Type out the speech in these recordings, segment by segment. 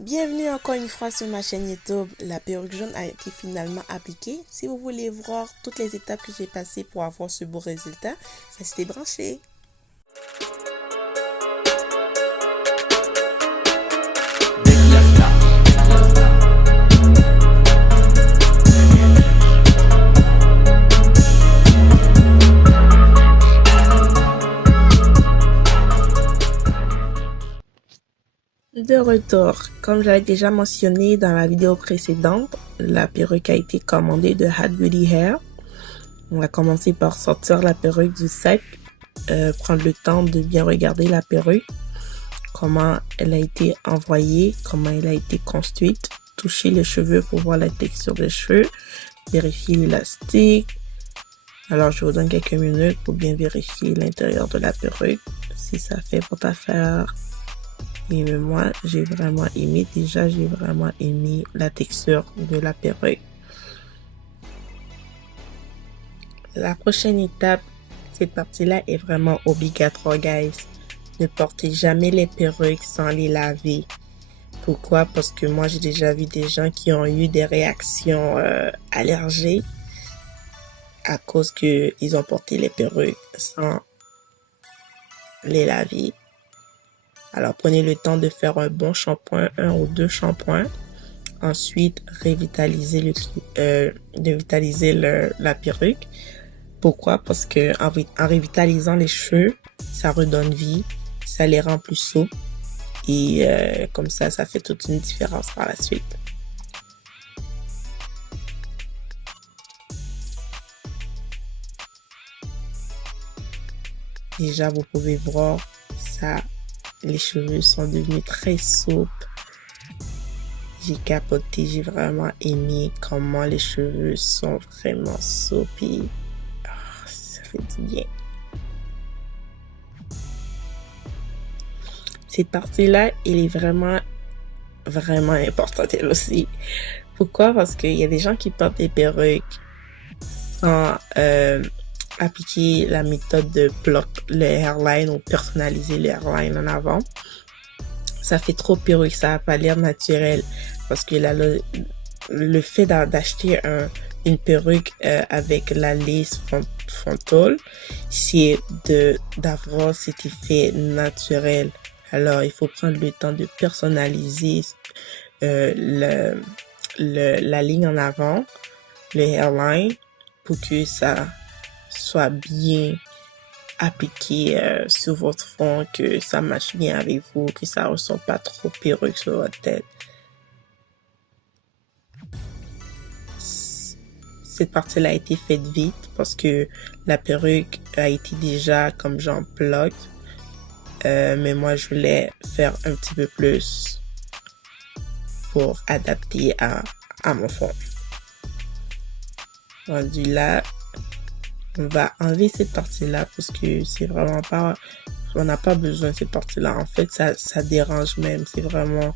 Bienvenue encore une fois sur ma chaîne YouTube. La perruque jaune a été finalement appliquée. Si vous voulez voir toutes les étapes que j'ai passées pour avoir ce beau résultat, restez branchés. De retour, comme j'avais déjà mentionné dans la vidéo précédente, la perruque a été commandée de Hat Beauty Hair. On va commencer par sortir la perruque du sac, prendre le temps de bien regarder la perruque, comment elle a été envoyée, comment elle a été construite, toucher les cheveux pour voir la texture des cheveux, vérifier l'élastique. Alors je vous donne quelques minutes pour bien vérifier l'intérieur de la perruque, si ça fait votre affaire. Et moi, j'ai vraiment aimé la texture de la perruque. La prochaine étape, cette partie-là est vraiment obligatoire, guys. Ne portez jamais les perruques sans les laver. Pourquoi? Parce que moi, j'ai déjà vu des gens qui ont eu des réactions allergiques à cause qu'ils ont porté les perruques sans les laver. Alors, prenez le temps de faire un bon shampoing, 1 ou 2 shampoings. Ensuite, revitaliser la perruque. Pourquoi? Parce que en revitalisant les cheveux, ça redonne vie, ça les rend plus souples et comme ça fait toute une différence par la suite. Déjà, vous pouvez voir ça. Les cheveux sont devenus très souples. J'ai capoté, j'ai vraiment aimé comment les cheveux sont vraiment souples et ça fait du bien. Cette partie-là, elle est vraiment importante elle aussi. Pourquoi? Parce qu'il y a des gens qui portent des perruques sans appliquer la méthode de bloc le hairline ou personnaliser le hairline en avant. Ça fait trop perruque, ça n'a pas l'air naturel. Parce que là, le fait d'acheter une perruque avec la lace frontale, c'est d'avoir cet effet naturel. Alors, il faut prendre le temps de personnaliser la ligne en avant, le hairline, pour que ça soit bien appliqué sur votre front, que ça marche bien avec vous, que ça ne ressort pas trop perruque sur votre tête. Cette partie-là a été faite vite parce que la perruque a été déjà comme genre bloc. Mais moi, je voulais faire un petit peu plus pour adapter à mon fond. Rendu là, on va enlever cette partie-là parce que c'est vraiment pas... On n'a pas besoin de cette partie-là. En fait, ça dérange même. C'est vraiment...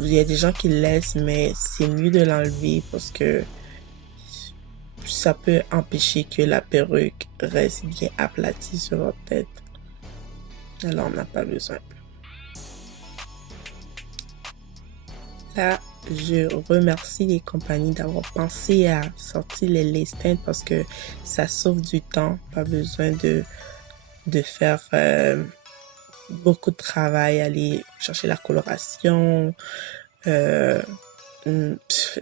Il y a des gens qui le laissent, mais c'est mieux de l'enlever parce que ça peut empêcher que la perruque reste bien aplatie sur votre tête. Alors, on n'a pas besoin. Là, je remercie les compagnies d'avoir pensé à sortir les lace teintes parce que ça sauve du temps. Pas besoin de faire beaucoup de travail, aller chercher la coloration. Je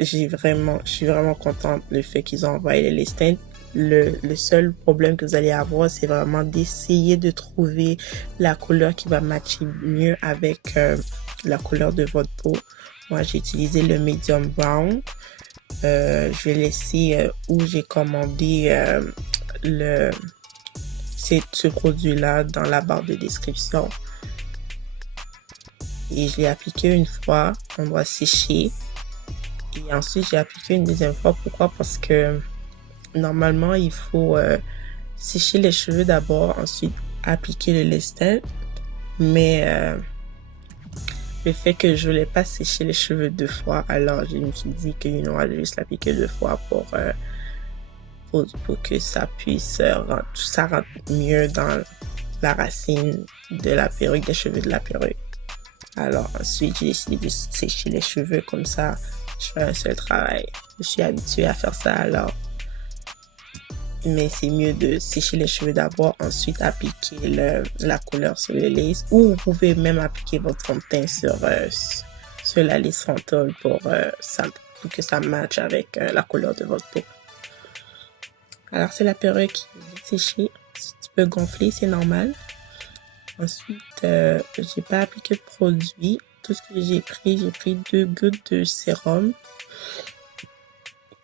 suis vraiment contente le fait qu'ils ont envoyé les lace teintes. Le seul problème que vous allez avoir, c'est vraiment d'essayer de trouver la couleur qui va matcher mieux avec la couleur de votre peau. Moi, j'ai utilisé le medium brown. Je vais laisser où j'ai commandé ce produit-là dans la barre de description. Et je l'ai appliqué une fois. On doit sécher. Et ensuite, j'ai appliqué une deuxième fois. Pourquoi? Parce que normalement, il faut sécher les cheveux d'abord, ensuite appliquer le lace teint. Mais le fait que je voulais pas sécher les cheveux 2 fois, alors je me suis dit que je vais juste l'appliquer 2 fois pour que ça puisse ça rentre mieux dans la racine de la perruque, des cheveux de la perruque. Alors ensuite, j'ai décidé de sécher les cheveux comme ça. Je fais un seul travail. Je suis habituée à faire ça alors. Mais c'est mieux de sécher les cheveux d'abord, ensuite appliquer la couleur sur le lace. Ou vous pouvez même appliquer votre fond de teint sur la lace frontale pour que ça matche avec la couleur de votre peau. Alors c'est la perruque qui est séchée. Si tu peux gonfler, c'est normal. Ensuite, j'ai pas appliqué de produit. Tout ce que j'ai pris 2 gouttes de sérum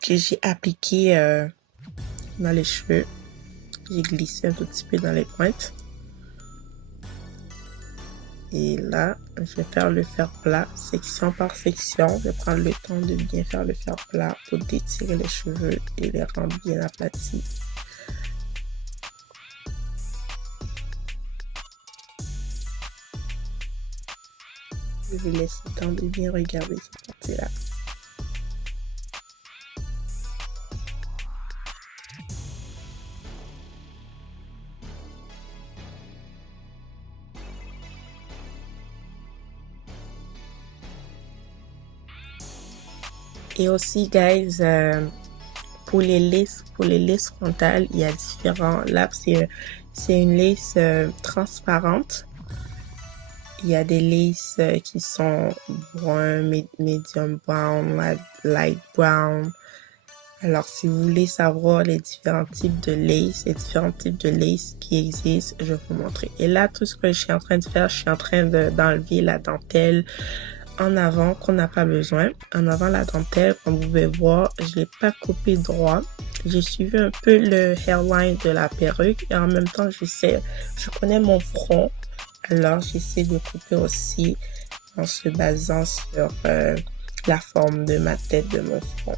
que j'ai appliqué dans les cheveux. J'ai glissé un tout petit peu dans les pointes. Et là, je vais faire le fer plat, section par section. Je vais prendre le temps de bien faire le fer plat pour détirer les cheveux et les rendre bien aplatis. Je vais laisser le temps de bien regarder cette partie-là. Et aussi, guys, pour les laces frontales, il y a différents. Là, c'est une lace transparente. Il y a des laces qui sont brun, medium brown, light brown. Alors, si vous voulez savoir les différents types de lace qui existent, je vais vous montrer. Et là, tout ce que je suis en train de faire, je suis en train d'enlever la dentelle en avant qu'on n'a pas besoin. En avant, la dentelle, comme vous pouvez voir, je l'ai pas coupé droit. J'ai suivi un peu le hairline de la perruque et en même temps, je connais mon front. Alors, j'essaie de couper aussi en se basant sur la forme de ma tête, de mon front.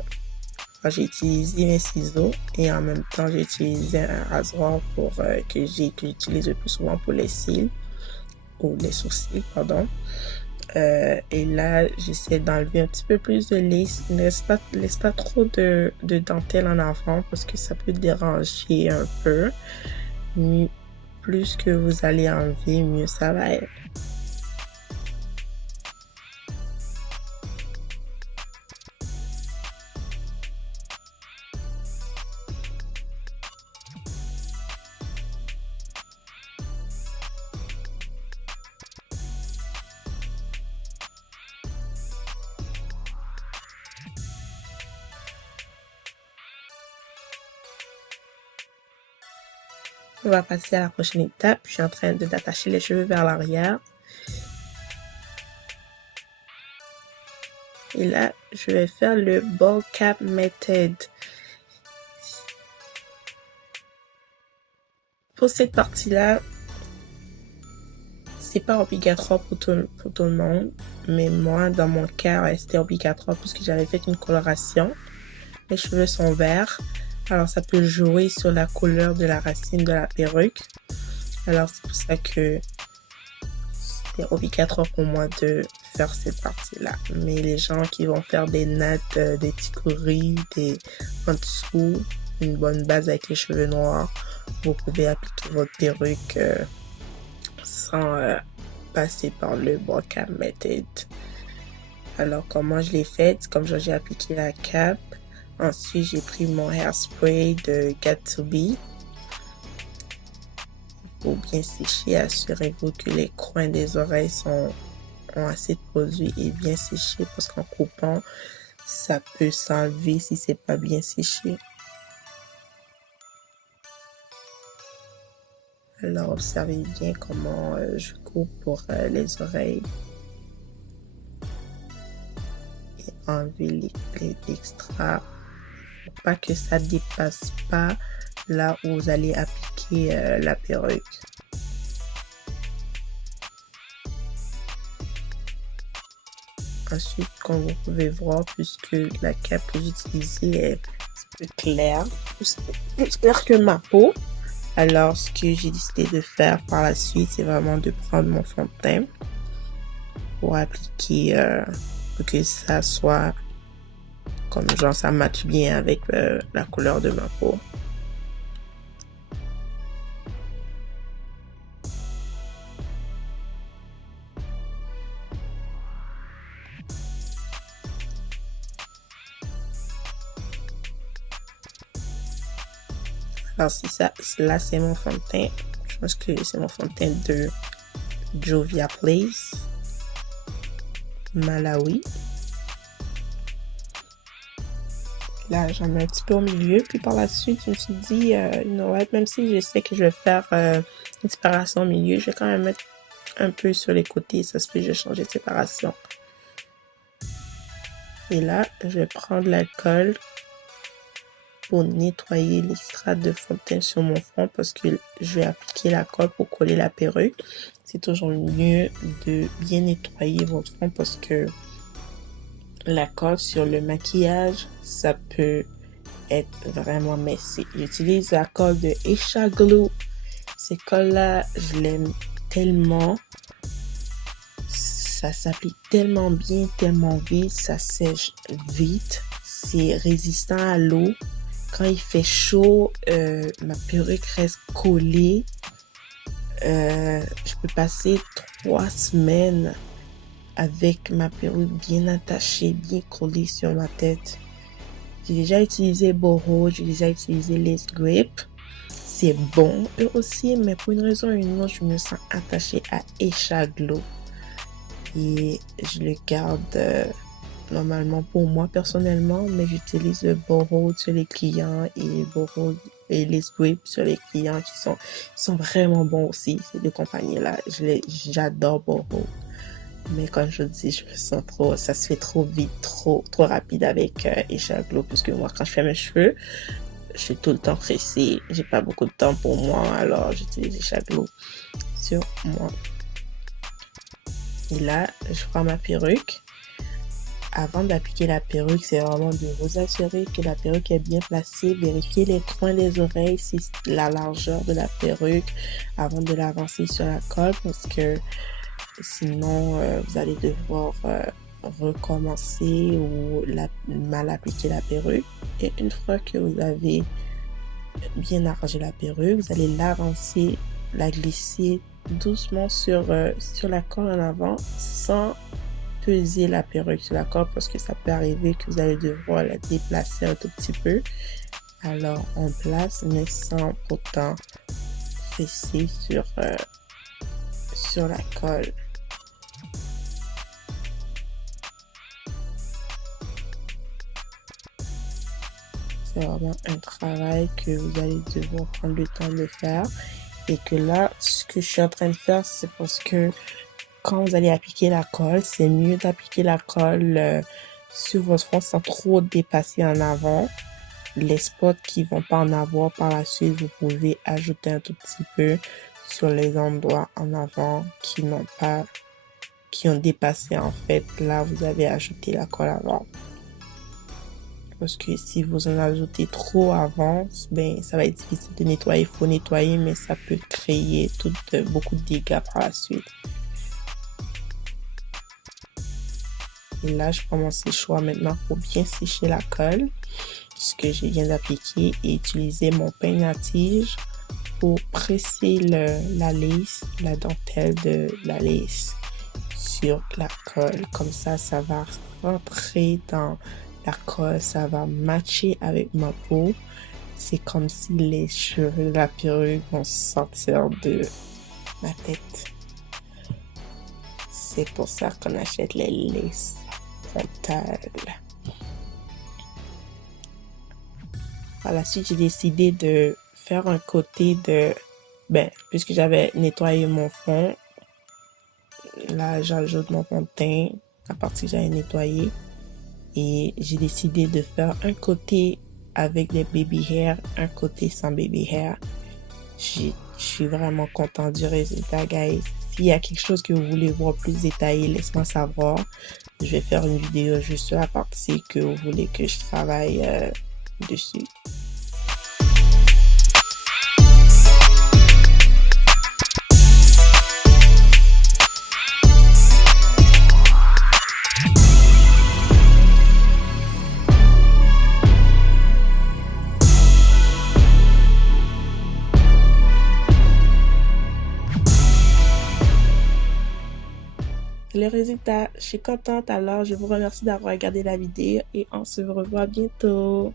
J'ai utilisé mes ciseaux et en même temps, j'ai utilisé un rasoir que j'utilise le plus souvent pour les cils ou les sourcils, pardon. Et là, j'essaie d'enlever un petit peu plus de lace. Ne laisse pas trop de dentelle en avant parce que ça peut déranger un peu. Mais plus que vous allez enlever, mieux ça va être. On va passer à la prochaine étape. Je suis en train d'attacher les cheveux vers l'arrière. Et là, je vais faire le ball cap method. Pour cette partie-là, c'est pas obligatoire pour tout le monde. Mais moi, dans mon cas, c'était obligatoire puisque j'avais fait une coloration. Mes cheveux sont verts. Alors, ça peut jouer sur la couleur de la racine de la perruque. Alors, c'est pour ça que c'est obligatoire pour moi de faire cette partie-là. Mais les gens qui vont faire des nattes, des ticoris, en dessous, une bonne base avec les cheveux noirs, vous pouvez appliquer votre perruque sans passer par le ball cap method. Alors, comment je l'ai fait? Comme j'ai appliqué la cape. Ensuite, j'ai pris mon hairspray de Got2b. Il faut bien sécher. Assurez-vous que les coins des oreilles ont assez de produit et bien séché parce qu'en coupant, ça peut s'enlever si c'est pas bien séché. Alors, observez bien comment je coupe pour les oreilles. Et enlever l'extra. Pas que ça dépasse pas là où vous allez appliquer la perruque. Ensuite, comme vous pouvez voir, puisque la cape que j'ai utilisée est un petit peu claire, plus claire que ma peau. Alors, ce que j'ai décidé de faire par la suite, c'est vraiment de prendre mon fond de teint pour appliquer, pour que ça soit comme genre ça matche bien avec la couleur de ma peau. Alors, là, c'est mon fond de teint. Je pense que c'est mon fond de teint de Jovia Place, Malawi. Là, j'en mets un petit peu au milieu. Puis par la suite, je me suis dit, même si je sais que je vais faire une séparation au milieu, je vais quand même mettre un peu sur les côtés. Ça se peut que je vais changer de séparation. Et là, je vais prendre l'alcool pour nettoyer les strates de fond de teint sur mon front parce que je vais appliquer la colle pour coller la perruque. C'est toujours mieux de bien nettoyer votre front parce que la colle sur le maquillage, ça peut être vraiment messy. J'utilise la colle de Aisha Glue. Ces colles-là, je l'aime tellement. Ça s'applique tellement bien, tellement vite. Ça sèche vite. C'est résistant à l'eau. Quand il fait chaud, ma perruque reste collée. Je peux passer 3 semaines avec ma perruque bien attachée, bien collée sur ma tête. J'ai déjà utilisé Boho, j'ai déjà utilisé Lace Grip. C'est bon, eux aussi, mais pour une raison ou une autre, je me sens attachée à Aisha Glue. Et je le garde normalement pour moi personnellement, mais j'utilise le Boho sur les clients et Boho et Lace Grip sur les clients qui sont vraiment bons aussi, ces deux compagnies-là. J'adore Boho. Mais comme je dis, je me sens ça se fait trop vite, trop rapide avec Aisha Glue, parce que moi, quand je fais mes cheveux, je suis tout le temps pressée. J'ai pas beaucoup de temps pour moi, alors j'utilise Aisha Glue sur moi. Et là, je prends ma perruque. Avant d'appliquer la perruque, c'est vraiment de vous assurer que la perruque est bien placée, vérifier les coins des oreilles, c'est la largeur de la perruque avant de l'avancer sur la colle, parce que sinon, vous allez devoir recommencer ou mal appliquer la perruque. Et une fois que vous avez bien arrangé la perruque, vous allez l'avancer, la glisser doucement sur la colle en avant sans peser la perruque sur la colle parce que ça peut arriver que vous allez devoir la déplacer un tout petit peu. Alors, on place, mais sans pourtant presser sur la colle. C'est vraiment un travail que vous allez devoir prendre le temps de faire. Et que là, ce que je suis en train de faire, c'est parce que quand vous allez appliquer la colle, c'est mieux d'appliquer la colle sur votre front sans trop dépasser en avant. Les spots qui vont pas en avoir par la suite, vous pouvez ajouter un tout petit peu sur les endroits en avant qui ont dépassé en fait. Là, vous avez ajouté la colle avant. Parce que si vous en ajoutez trop avant, ben, ça va être difficile de nettoyer. Il faut nettoyer, mais ça peut créer beaucoup de dégâts par la suite. Et là, je prends mon séchoir maintenant pour bien sécher la colle, ce que je viens d'appliquer, et utiliser mon peigne à tige pour presser la lace, la dentelle de la lace sur la colle. Comme ça va rentrer dans la colle, ça va matcher avec ma peau. C'est comme si les cheveux de la perruque vont sortir de ma tête. C'est pour ça qu'on achète les laces frontales. Par la suite, j'ai décidé de faire un côté puisque j'avais nettoyé mon fond, là, j'ajoute mon fond de teint à partir que j'avais nettoyé. Et j'ai décidé de faire un côté avec des baby hair, un côté sans baby hair. Je suis vraiment content du résultat, guys. S'il y a quelque chose que vous voulez voir plus détaillé, laisse-moi savoir. Je vais faire une vidéo juste sur la partie que vous voulez que je travaille dessus. Le résultat, je suis contente, alors je vous remercie d'avoir regardé la vidéo et on se revoit bientôt.